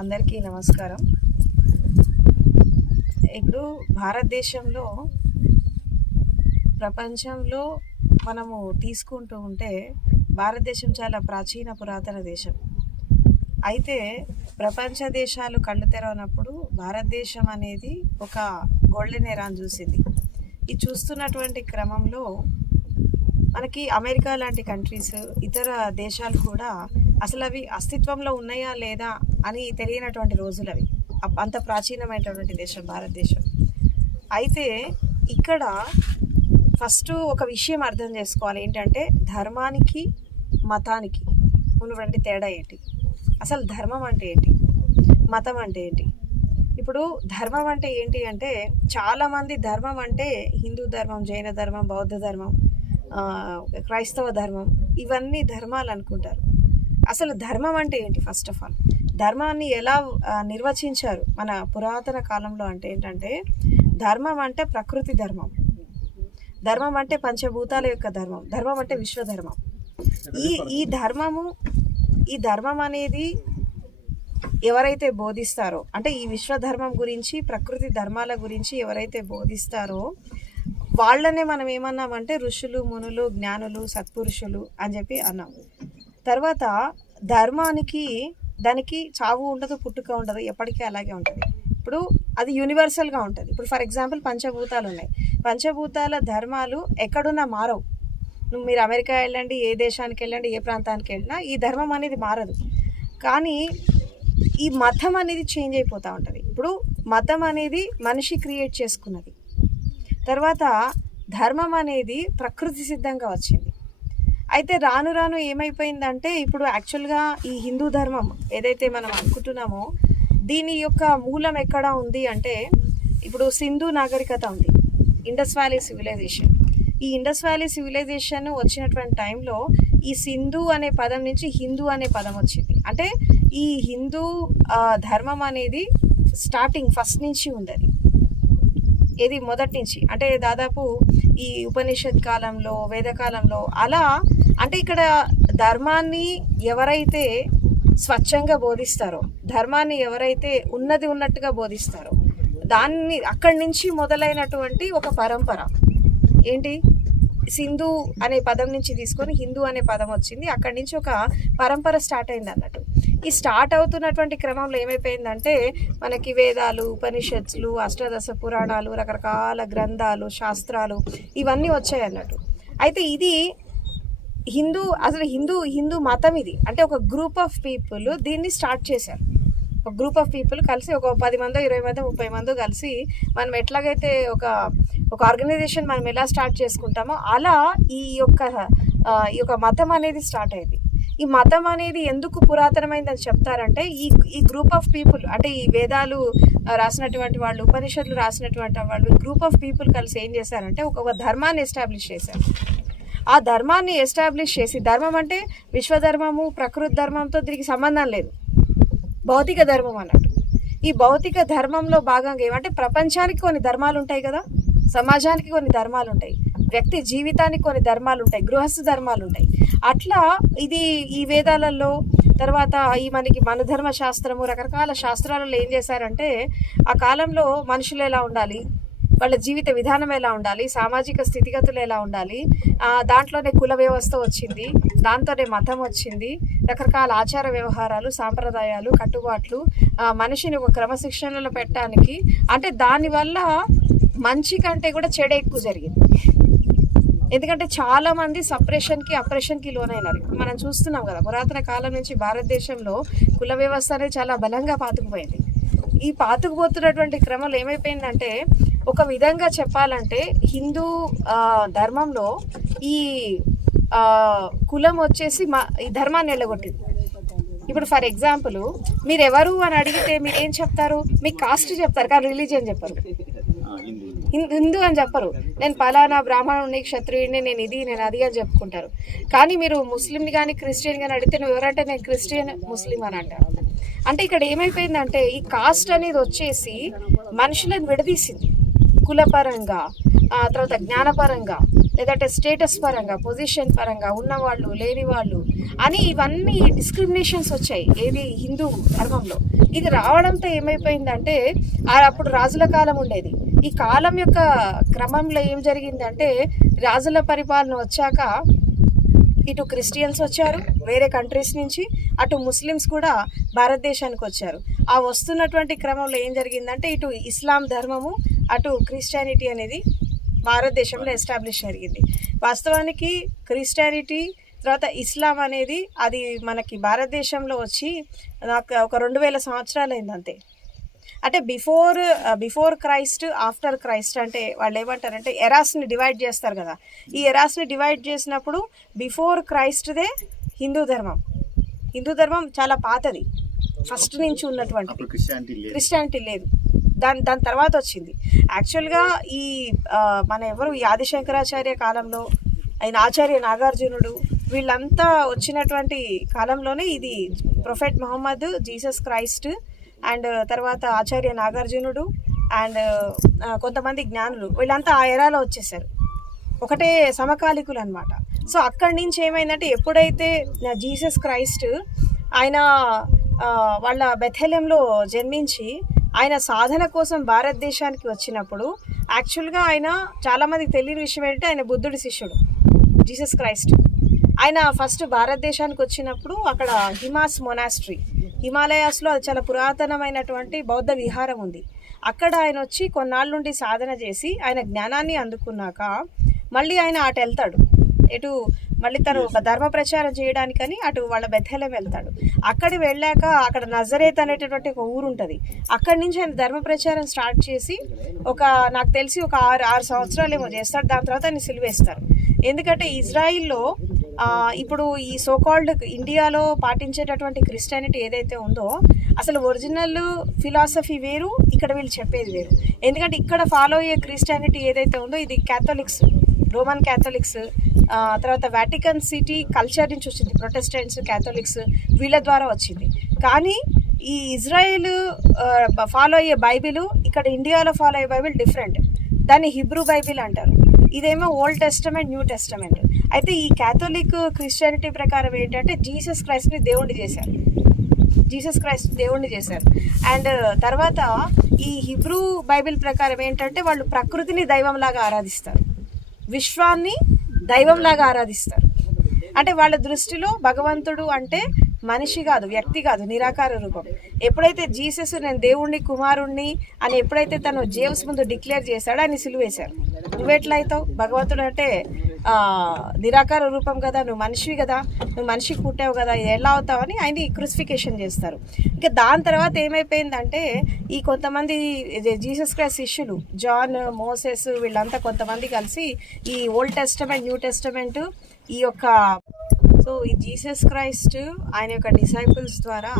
అందరికీ నమస్కారం. ఇప్పుడు భారతదేశంలో ప్రపంచంలో మనము తీసుకుంటూ ఉంటే భారతదేశం చాలా పురాతన దేశం. అయితే ప్రపంచ దేశాలు కళ్ళు తెరవనప్పుడు భారతదేశం అనేది ఒక గోల్డెన్ ఎరాని చూసింది. ఈ చూస్తున్నటువంటి క్రమంలో మనకి అమెరికా లాంటి కంట్రీస్, ఇతర దేశాలు కూడా అసలు అవి అస్తిత్వంలో ఉన్నాయా లేదా అని తెలియనటువంటి రోజులు అవి. అంత ప్రాచీనమైనటువంటి దేశం భారతదేశం. అయితే ఇక్కడ ఫస్ట్ ఒక విషయం అర్థం చేసుకోవాలి. ఏంటంటే ధర్మానికి మతానికి ఉన్నటువంటి తేడా ఏంటి, అసలు ధర్మం అంటే ఏంటి, మతం అంటే ఏంటి. ఇప్పుడు ధర్మం అంటే ఏంటి అంటే చాలామంది ధర్మం అంటే హిందూ ధర్మం, జైన ధర్మం, బౌద్ధ ధర్మం, క్రైస్తవ ధర్మం, ఇవన్నీ ధర్మాలు అనుకుంటారు. అసలు ధర్మం అంటే ఏంటి? ఫస్ట్ ఆఫ్ ఆల్ ధర్మాన్ని ఎలా నిర్వచించారు మన పురాతన కాలంలో అంటే ఏంటంటే ధర్మం అంటే ప్రకృతి ధర్మం, ధర్మం అంటే పంచభూతాల యొక్క ధర్మం, ధర్మం అంటే విశ్వధర్మం. ఈ ధర్మం అనేది ఎవరైతే బోధిస్తారో, అంటే ఈ విశ్వధర్మం గురించి, ప్రకృతి ధర్మాల గురించి ఎవరైతే బోధిస్తారో వాళ్ళనే మనం ఏమన్నామంటే ఋషులు, మునులు, జ్ఞానులు, సత్పురుషులు అని చెప్పి అన్నాం. తర్వాత ధర్మానికి దానికి చావు ఉండదు, పుట్టుక ఉండదు, ఎప్పటికీ అలాగే ఉంటుంది. ఇప్పుడు అది యూనివర్సల్గా ఉంటుంది. ఇప్పుడు ఫర్ ఎగ్జాంపుల్ పంచభూతాలు ఉన్నాయి. పంచభూతాల ధర్మాలు ఎక్కడున్నా మారవు. మీరు అమెరికా వెళ్ళండి, ఏ దేశానికి వెళ్ళండి, ఏ ప్రాంతానికి వెళ్ళినా ఈ ధర్మం అనేది మారదు. కానీ ఈ మతం అనేది చేంజ్ అయిపోతూ ఉంటుంది. ఇప్పుడు మతం అనేది మనిషి క్రియేట్ చేసుకున్నది. తర్వాత ధర్మం అనేది ప్రకృతి సిద్ధంగా వచ్చింది. అయితే రాను రాను ఏమైపోయిందంటే ఇప్పుడు యాక్చువల్గా ఈ హిందూ ధర్మం ఏదైతే మనం అనుకుంటున్నామో దీని యొక్క మూలం ఎక్కడ ఉంది అంటే ఇప్పుడు సింధు నాగరికత ఉంది, ఇండస్ వ్యాలీ సివిలైజేషన్. ఈ ఇండస్ వ్యాలీ సివిలైజేషన్ వచ్చినటువంటి టైంలో ఈ సింధు అనే పదం నుంచి హిందూ అనే పదం వచ్చింది. అంటే ఈ హిందూ ధర్మం అనేది స్టార్టింగ్ ఫస్ట్ నుంచి ఉంది. ఏది మొదటి నుంచి అంటే దాదాపు ఈ ఉపనిషత్ కాలంలో, వేదకాలంలో అలా. అంటే ఇక్కడ ధర్మాన్ని ఎవరైతే స్వచ్ఛంగా బోధిస్తారో, ధర్మాన్ని ఎవరైతే ఉన్నట్టుగా బోధిస్తారో, దాన్ని అక్కడి నుంచి మొదలైనటువంటి ఒక పరంపర ఏంటి, సింధు అనే పదం నుంచి తీసుకొని హిందూ అనే పదం వచ్చింది. అక్కడి నుంచి ఒక పరంపర స్టార్ట్ అయింది అన్నట్టు. ఈ స్టార్ట్ అవుతున్నటువంటి క్రమంలో ఏమైపోయిందంటే మనకి వేదాలు, ఉపనిషత్తులు, అష్టాదశ పురాణాలు, రకరకాల గ్రంథాలు, శాస్త్రాలు ఇవన్నీ వచ్చాయి అన్నట్టు. అయితే ఇది అసలు హిందూ మతం ఇది. అంటే ఒక గ్రూప్ ఆఫ్ పీపుల్ దీన్ని స్టార్ట్ చేశారు. ఒక గ్రూప్ ఆఫ్ పీపుల్ కలిసి ఒక 10 మందో, 20 మందో, 30 మందో కలిసి మనం ఎట్లాగైతే ఒక ఆర్గనైజేషన్ మనం ఎలా స్టార్ట్ చేసుకుంటామో అలా ఈ యొక్క మతం అనేది స్టార్ట్ అయింది. ఈ మతం అనేది ఎందుకు పురాతనమైందని చెప్తారంటే ఈ గ్రూప్ ఆఫ్ పీపుల్, అంటే ఈ వేదాలు రాసినటువంటి వాళ్ళు, ఉపనిషత్తులు రాసినటువంటి వాళ్ళు, గ్రూప్ ఆఫ్ పీపుల్ కలిసి ఏం చేశారంటే ఒక ధర్మాన్ని ఎస్టాబ్లిష్ చేశారు. ఆ ధర్మాన్ని ఎస్టాబ్లిష్ చేసి, ధర్మం అంటే విశ్వధర్మము, ప్రకృతి ధర్మంతో దీనికి సంబంధం లేదు, భౌతిక ధర్మం అన్నట్టు. ఈ భౌతిక ధర్మంలో భాగంగా ఏమంటే ప్రపంచానికి కొన్ని ధర్మాలు ఉంటాయి కదా, సమాజానికి కొన్ని ధర్మాలు ఉంటాయి, వ్యక్తి జీవితానికి కొన్ని ధర్మాలు ఉంటాయి, గృహస్థ ధర్మాలు ఉంటాయి. అట్లా ఇది ఈ వేదాలలో, తర్వాత ఈ మనకి మనధర్మ శాస్త్రము, రకరకాల శాస్త్రాలలో ఏం చేశారంటే ఆ కాలంలో మనుషులు ఎలా ఉండాలి, వాళ్ళ జీవిత విధానం ఎలా ఉండాలి, సామాజిక స్థితిగతులు ఎలా ఉండాలి, దాంట్లోనే కుల వ్యవస్థ వచ్చింది, దాంతోనే మతం వచ్చింది, రకరకాల ఆచార వ్యవహారాలు, సాంప్రదాయాలు, కట్టుబాట్లు మనిషిని ఒక క్రమశిక్షణలో పెట్టడానికి. అంటే దానివల్ల మంచి కంటే కూడా చెడు ఎక్కువ జరిగింది. ఎందుకంటే చాలామంది అప్రెషన్కి లోనైనారు. ఇప్పుడు మనం చూస్తున్నాం కదా, పురాతన కాలం నుంచి భారతదేశంలో కుల వ్యవస్థ అనేది చాలా బలంగా పాతుకుపోయింది. ఈ పాతుకుపోతున్నటువంటి క్రమంలో ఏమైపోయిందంటే ఒక విధంగా చెప్పాలంటే హిందూ ధర్మంలో ఈ కులం వచ్చేసి ఈ ధర్మాన్ని వెళ్ళగొట్టింది. ఇప్పుడు ఫర్ ఎగ్జాంపుల్ మీరు ఎవరు అని అడిగితే మీరు ఏం చెప్తారు? మీ కాస్ట్ చెప్తారు, కానీ రిలీజియన్ చెప్పరు. హిందూ అని చెప్పరు. నేను పలానా బ్రాహ్మణుని, క్షత్రియుడిని, నేను ఇది, నేను అది అని చెప్పుకుంటారు. కానీ మీరు ముస్లింని కానీ క్రిస్టియన్ కానీ అడిగితే నువ్వు ఎవరంటే నేను క్రిస్టియన్, ముస్లిం అని అంటారు. అంటే ఇక్కడ ఏమైపోయిందంటే ఈ కాస్ట్ అనేది వచ్చేసి మనుషులను విడదీసింది. కులపరంగా, తర్వాత జ్ఞానపరంగా, లేదంటే స్టేటస్ పరంగా, పొజిషన్ పరంగా ఉన్నవాళ్ళు లేని వాళ్ళు అని ఇవన్నీ డిస్క్రిమినేషన్స్ వచ్చాయి ఏది హిందూ ధర్మంలో. ఇది రావడంతో ఏమైపోయిందంటే అప్పుడు రాజుల కాలం ఉండేది. ఈ కాలం యొక్క క్రమంలో ఏం జరిగిందంటే రాజుల పరిపాలన వచ్చాక ఇటు క్రిస్టియన్స్ వచ్చారు వేరే కంట్రీస్ నుంచి, అటు ముస్లిమ్స్ కూడా భారతదేశానికి వచ్చారు. ఆ వస్తున్నటువంటి క్రమంలో ఏం జరిగిందంటే ఇటు ఇస్లాం ధర్మము అటు క్రిస్టియానిటీ అనేది భారతదేశంలో ఎస్టాబ్లిష్ జరిగింది. వాస్తవానికి క్రిస్టియానిటీ తర్వాత ఇస్లాం అనేది అది మనకి భారతదేశంలో వచ్చి నాకు ఒక 2000 సంవత్సరాలు అయింది అంతే. అంటే బిఫోర్ క్రైస్ట్, ఆఫ్టర్ క్రైస్ట్ అంటే వాళ్ళు ఏమంటారంటే ఎరాస్ని డివైడ్ చేస్తారు కదా. ఈ ఎరాస్ని డివైడ్ చేసినప్పుడు బిఫోర్ క్రైస్ట్దే హిందూ ధర్మం చాలా పాతది, ఫస్ట్ నుంచి ఉన్నటువంటి. క్రిస్టియానిటీ లేదు, దాని తర్వాత వచ్చింది. యాక్చువల్గా ఈ మన ఎవరు ఈ ఆదిశంకరాచార్య కాలంలో ఆయన ఆచార్య నాగార్జునుడు వీళ్ళంతా వచ్చినటువంటి కాలంలోనే ఇది prophet Muhammad, Jesus Christ and తర్వాత ఆచార్య నాగార్జునుడు అండ్ కొంతమంది జ్ఞానులు వీళ్ళంతా ఆ ఎరాలో వచ్చేసారు, ఒకటే సమకాలికులు అనమాట. సో అక్కడి నుంచి ఏమైందంటే ఎప్పుడైతే జీసస్ క్రైస్ట్ ఆయన వాళ్ళ బెథెలెంలో జన్మించి ఆయన సాధన కోసం భారతదేశానికి వచ్చినప్పుడు యాక్చువల్గా ఆయన చాలామందికి తెలియని విషయం ఏంటంటే ఆయన బుద్ధుడి శిష్యుడు జీసస్ క్రైస్ట్. ఆయన ఫస్ట్ భారతదేశానికి వచ్చినప్పుడు అక్కడ హిమాస్ మొనాస్ట్రీ, హిమాలయాస్లో అది చాలా పురాతనమైనటువంటి బౌద్ధ విహారం ఉంది. అక్కడ ఆయన వచ్చి కొన్నాళ్ళ నుండి సాధన చేసి ఆయన జ్ఞానాన్ని అందుకున్నాక మళ్ళీ ఆయన అటు వెళ్తాడు, ఎటు మళ్ళీ తను ఒక ధర్మ ప్రచారం చేయడానికని అటు వాళ్ళ బెథెలెం వెళ్తాడు. అక్కడికి వెళ్ళాక అక్కడ నజరేత్ అనేటటువంటి ఒక ఊరు ఉంటుంది, అక్కడి నుంచి ఆయన ధర్మ ప్రచారం స్టార్ట్ చేసి నాకు తెలిసి ఒక 6 సంవత్సరాలు ఏమో చేస్తాడు. దాని తర్వాత ఆయన సిలువేస్తారు. ఎందుకంటే ఇజ్రాయిల్లో ఇప్పుడు ఈ సోకాల్డ్ ఇండియాలో పాటించేటటువంటి క్రిస్టియానిటీ ఏదైతే ఉందో అసలు ఒరిజినల్ ఫిలాసఫీ వేరు, ఇక్కడ వీళ్ళు చెప్పేది వేరు. ఎందుకంటే ఇక్కడ ఫాలో అయ్యే క్రిస్టియానిటీ ఏదైతే ఉందో ఇది క్యాథలిక్స్, రోమన్ క్యాథలిక్స్, తర్వాత వాటికన్ సిటీ కల్చర్ నుంచి వచ్చింది, ప్రొటెస్టెంట్స్, క్యాథలిక్స్ వీళ్ళ ద్వారా వచ్చింది. కానీ ఈ ఇజ్రాయెల్ ఫాలో అయ్యే బైబిల్, ఇక్కడ ఇండియాలో ఫాలో అయ్యే బైబిల్ డిఫరెంట్. దాన్ని హిబ్రూ బైబిల్ అంటారు, ఇదేమో ఓల్డ్ టెస్టమెంట్, న్యూ టెస్టమెంట్. అయితే ఈ క్యాథలిక్ క్రిస్టియానిటీ ప్రకారం ఏంటంటే జీసస్ క్రైస్ట్ని దేవుణ్ణి చేశారు. అండ్ తర్వాత ఈ హిబ్రూ బైబిల్ ప్రకారం ఏంటంటే వాళ్ళు ప్రకృతిని దైవంలాగా ఆరాధిస్తారు, విశ్వాన్ని దైవంలాగా ఆరాధిస్తారు. అంటే వాళ్ళ దృష్టిలో భగవంతుడు అంటే మనిషి కాదు, వ్యక్తి కాదు, నిరాకార రూపం. ఎప్పుడైతే జీసస్ నేను దేవుణ్ణి, కుమారుణ్ణి అని ఎప్పుడైతే తను జేమ్స్ ముందు డిక్లేర్ చేశాడో ఆయన సిలువేశారు. నువ్వెట్లా అవుతావు, భగవంతుడు అంటే నిరాకార రూపం కదా, నువ్వు మనిషివి కదా, నువ్వు మనిషికి పుట్టావు కదా, ఎలా అవుతావని ఆయన్ని క్రూసిఫికేషన్ చేస్తారు. ఇంకా దాని తర్వాత ఏమైపోయిందంటే ఈ కొంతమంది జీసస్ క్రైస్ట్ శిష్యులు జాన్, మోసెస్ వీళ్ళంతా కొంతమంది కలిసి ఈ ఓల్డ్ టెస్టమెంట్, న్యూ టెస్టమెంట్ ఈ యొక్క ఈ జీసస్ క్రైస్ట్ ఆయన యొక్క డిసైపుల్స్ ద్వారా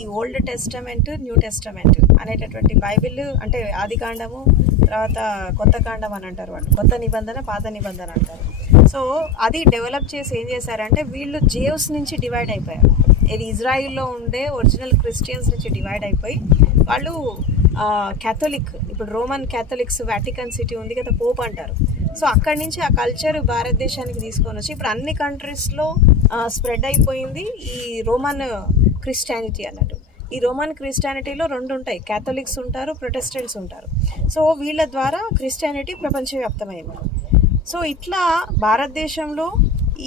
ఈ ఓల్డ్ టెస్టమెంట్, న్యూ టెస్టమెంట్ అనేటటువంటి బైబిల్ అంటే ఆది కాండము తర్వాత కొత్త కాండం అని అంటారు, వాళ్ళు కొత్త నిబంధన, పాత నిబంధన అంటారు. సో అది డెవలప్ చేసి ఏం చేశారంటే వీళ్ళు జేవ్స్ నుంచి డివైడ్ అయిపోయారు. ఇది ఇజ్రాయిల్లో ఉండే ఒరిజినల్ క్రిస్టియన్స్ నుంచి డివైడ్ అయిపోయి వాళ్ళు క్యాథలిక్, ఇప్పుడు రోమన్ క్యాథలిక్స్, వాటికన్ సిటీ ఉంది కదా, పోప్ అంటారు. సో అక్కడి నుంచి ఆ కల్చర్ భారతదేశానికి తీసుకొని వచ్చి ఇప్పుడు అన్ని కంట్రీస్లో స్ప్రెడ్ అయిపోయింది ఈ రోమన్ క్రిస్టియానిటీ అన్నట్టు. ఈ రోమన్ క్రిస్టియానిటీలో 2 ఉంటాయి, క్యాథలిక్స్ ఉంటారు, ప్రొటెస్టెంట్స్ ఉంటారు. సో వీళ్ళ ద్వారా క్రిస్టియానిటీ ప్రపంచవ్యాప్తమైంది. సో ఇట్లా భారతదేశంలో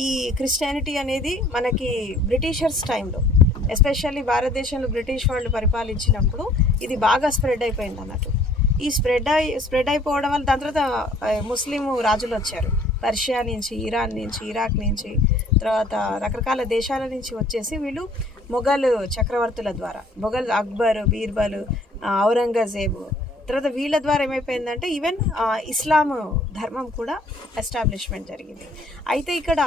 ఈ క్రిస్టియానిటీ అనేది మనకి బ్రిటిషర్స్ టైంలో, ఎస్పెషల్లీ భారతదేశంలో బ్రిటిష్ వాళ్ళు పరిపాలించినప్పుడు ఇది బాగా స్ప్రెడ్ అయిపోయింది అన్నట్టు. ఈ స్ప్రెడ్ అయిపోవడం వల్ల దాని తర్వాత ముస్లిం రాజులు వచ్చారు, పర్షియా నుంచి, ఇరాన్ నుంచి, ఇరాక్ నుంచి, తర్వాత రకరకాల దేశాల నుంచి వచ్చేసి వీళ్ళు మొఘల్ చక్రవర్తుల ద్వారా, మొఘల్ అక్బర్, బీర్బల్, ఔరంగజేబు, తర్వాత వీళ్ళ ద్వారా ఏమైపోయిందంటే ఈవెన్ ఇస్లాం ధర్మం కూడా ఎస్టాబ్లిష్మెంట్ జరిగింది. అయితే ఇక్కడ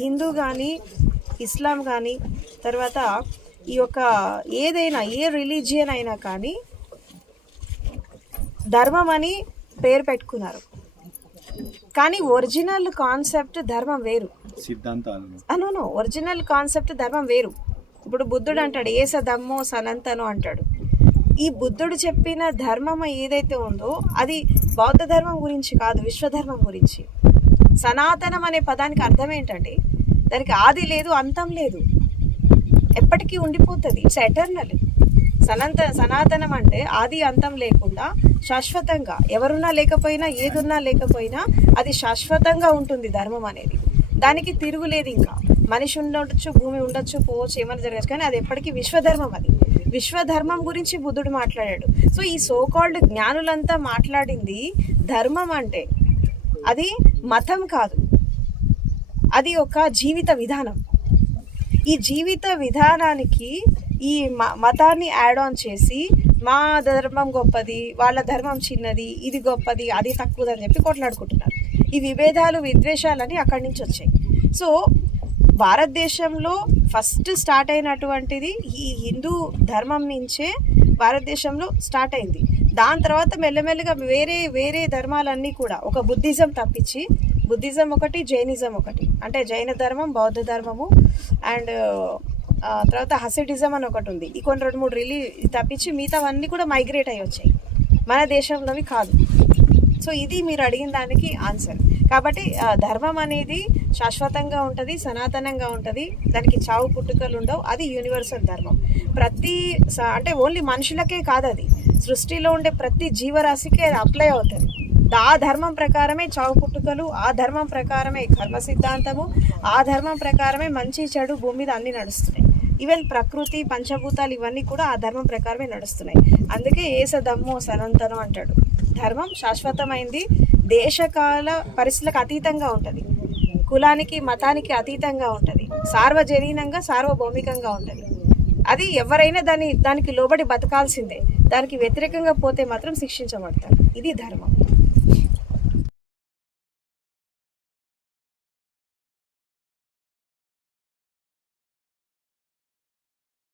హిందూ కానీ ఇస్లాం కానీ తర్వాత ఈ యొక్క ఏదైనా ఏ రిలీజియన్ అయినా కానీ ధర్మం అని పేరు పెట్టుకున్నారు, కానీ ఒరిజినల్ కాన్సెప్ట్ ధర్మం వేరు, సిద్ధాంతాలు ఒరిజినల్ కాన్సెప్ట్ ధర్మం వేరు. ఇప్పుడు బుద్ధుడు అంటాడు ఏస ధమ్మో సనంతనో అంటాడు. ఈ బుద్ధుడు చెప్పిన ధర్మం ఏదైతే ఉందో అది బౌద్ధ ధర్మం గురించి కాదు, విశ్వధర్మం గురించి. సనాతనం అనే పదానికి అర్థం ఏంటండి? దానికి ఆది లేదు, అంతం లేదు, ఎప్పటికీ ఉండిపోతుంది. It's eternal. సనాతనం అంటే ఆది అంతం లేకుండా శాశ్వతంగా, ఎవరున్నా లేకపోయినా, ఏదున్నా లేకపోయినా అది శాశ్వతంగా ఉంటుంది ధర్మం అనేది. దానికి తిరుగులేదు. ఇంకా మనిషి ఉండొచ్చు, భూమి ఉండొచ్చు, పోవచ్చు, ఏమైనా జరగచ్చు, కానీ అది ఎప్పటికీ విశ్వధర్మం. అది విశ్వధర్మం గురించి బుద్ధుడు మాట్లాడాడు. సో ఈ సోకాల్డ్ జ్ఞానులంతా మాట్లాడింది ధర్మం అంటే అది మతం కాదు, అది ఒక జీవిత విధానం. ఈ జీవిత విధానానికి ఈ మతాన్ని యాడ్ ఆన్ చేసి మా ధర్మం గొప్పది, వాళ్ళ ధర్మం చిన్నది, ఇది గొప్పది, అది తక్కువదని చెప్పి కొట్లాడుకుంటున్నారు. ఈ విభేదాలు, విద్వేషాలని అక్కడి నుంచి వచ్చాయి. సో భారతదేశంలో ఫస్ట్ స్టార్ట్ అయినటువంటిది ఈ హిందూ ధర్మం నుంచే భారతదేశంలో స్టార్ట్ అయింది. దాని తర్వాత మెల్లమెల్లగా వేరే వేరే ధర్మాలన్నీ కూడా, ఒక బుద్ధిజం తప్పించి, బుద్ధిజం ఒకటి, జైనిజం ఒకటి, అంటే జైన ధర్మం, బౌద్ధ ధర్మము, అండ్ తర్వాత హసిడిజం అని ఒకటి ఉంది. ఈ కొన్ని 2-3 తప్పించి మిగతావన్నీ కూడా మైగ్రేట్ అయ్యి వచ్చాయి, మన దేశంలోవి కాదు. సో ఇది మీరు అడిగిన దానికి ఆన్సర్. కాబట్టి ధర్మం అనేది శాశ్వతంగా ఉంటుంది, సనాతనంగా ఉంటుంది, దానికి చావు పుట్టుకలు ఉండవు. అది యూనివర్సల్ ధర్మం. అంటే ఓన్లీ మనుషులకే కాదు, అది సృష్టిలో ఉండే ప్రతి జీవరాశికి అది అప్లై అవుతుంది. ఆ ధర్మం ప్రకారమే చావు పుట్టుకలు, ఆ ధర్మం ప్రకారమే కర్మ సిద్ధాంతము, ఆ ధర్మం ప్రకారమే మంచి చెడు భూమి మీద అన్నీ నడుస్తున్నాయి. ఈవెన్ ప్రకృతి, పంచభూతాలు ఇవన్నీ కూడా ఆ ధర్మం ప్రకారమే నడుస్తున్నాయి. అందుకే ఏసదమ్మో సనంతనం అంటాడు. ధర్మం శాశ్వతమైంది, దేశకాల పరిస్థితులకు అతీతంగా ఉంటుంది, కులానికి మతానికి అతీతంగా ఉంటుంది, సార్వజనీనంగా సార్వభౌమికంగా ఉంటుంది. అది ఎవరైనా దానికి లోబడి బతకాల్సిందే. దానికి వ్యతిరేకంగా పోతే మాత్రం శిక్షించబడతారు. ఇది ధర్మం.